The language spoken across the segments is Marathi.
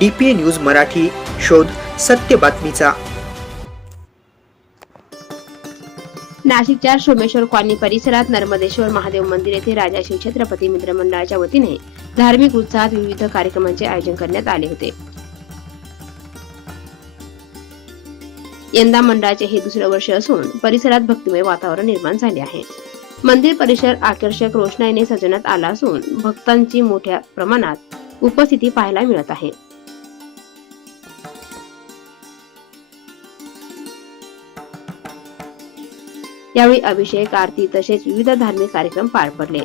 डीपी न्यूज मराठी शोध सत्य बातमीचा. नाशिकच्या सोमेश्वर कॉलनी परिसरात नर्मदेश्वर महादेव मंदिर येथे राजा शिवछत्रपती मित्र मंडळाच्या वतीने धार्मिक उत्साहात विविध कार्यक्रमांचे आयोजन करण्यात आले होते. यंदा मंडळाचे हे दुसरे वर्ष असून परिसरात भक्तिमय वातावरण निर्माण झाले आहे. मंदिर परिसर आकर्षक रोषणाईने सजवण्यात आला असून भक्तांची मोठ्या प्रमाणात उपस्थिती पाहायला मिळत आहे. यावेळी अभिषेक आरती तसेच विविध धार्मिक कार्यक्रम पार पडले.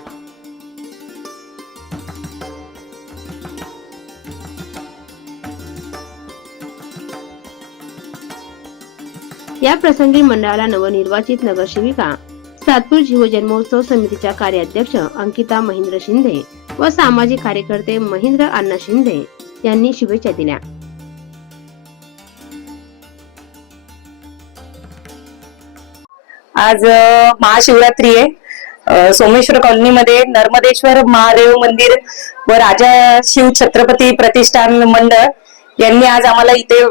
या प्रसंगी मंडळाला नवनिर्वाचित नगरसेविका सातपूर जीवजन्मोत्सव समितीच्या कार्याध्यक्ष अंकिता महेंद्र शिंदे व सामाजिक कार्यकर्ते महेंद्र अण्णा शिंदे यांनी शुभेच्छा दिल्या. आज महाशिवरात्री आहे. सोमेश्वर कॉलनीमध्ये नर्मदेश्वर महादेव मंदिर व राजा शिव छत्रपती प्रतिष्ठान मंडळ यांनी आज आम्हाला इथे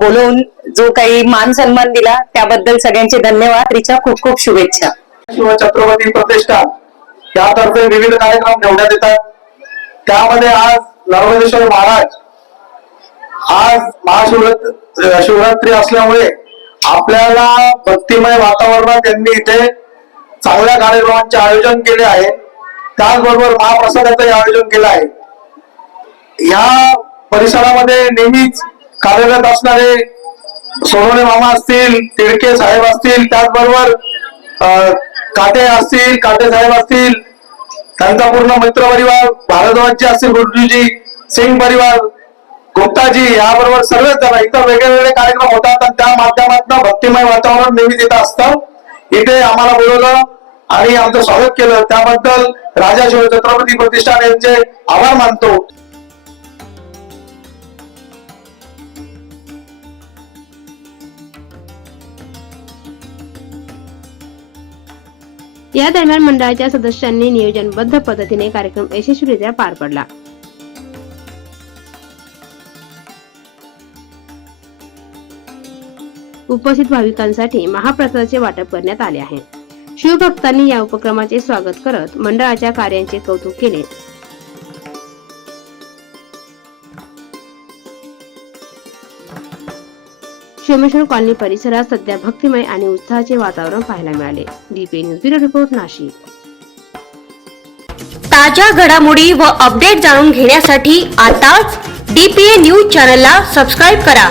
बोलवून जो काही मान सन्मान दिला त्याबद्दल सगळ्यांचे धन्यवाद. रिचा खूप खूप शुभेच्छा. शिव छत्रपती प्रतिष्ठान यातर्फे विविध कार्यक्रम ठेवण्यात येतात. त्यामध्ये आज नर्मदेश्वर महाराज आज महाशिवरात्री शिवरात्री असल्यामुळे आपल्याला भक्तिमय वातावरणात त्यांनी इथे चांगल्या कार्यक्रमांचे आयोजन केले आहे. त्याचबरोबर महाप्रसादाचंही आयोजन केलं आहे. या परिसरामध्ये नेहमीच कार्यरत असणारे सोनोने मामा असतील तिडके साहेब असतील त्याचबरोबर अं, काटे असतील काटे साहेब असतील त्यांचा पूर्ण मित्र परिवार भारद्वाजजी असतील गुरुजी सिंग परिवार गुप्ताजी याबरोबर सर्वच जण इतर वेगळे वेगळे कार्यक्रम होतात आणि त्या माध्यमातून भक्तिमय वातावरण नेहमी तिथं असतं. इथे आम्हाला बोलवलं आणि आमचं स्वागत केलं. त्याबद्दल राजा शिव छत्रपती प्रतिष्ठान यांचे आभार मानतो. या दरम्यान मंडळाच्या सदस्यांनी नियोजनबद्ध पद्धतीने कार्यक्रम यशस्वीरित्या पार पडला. उपस्थित भाविकांसाठी महाप्रसादाचे वाटप करण्यात आले आहे. शिवभक्तांनी या उपक्रमाचे स्वागत करत मंडळाच्या कार्यांचे कौतुक केले. सोमेश्वर कॉलनी परिसरात सध्या भक्तिमय आणि उत्साहाचे वातावरण पाहायला मिळाले. DP news bureau report Nashik. ताज्या घडामोडी व अपडेट जाणून घेण्यासाठी आताच डीपीए न्यूज चॅनलला सबस्क्राईब करा.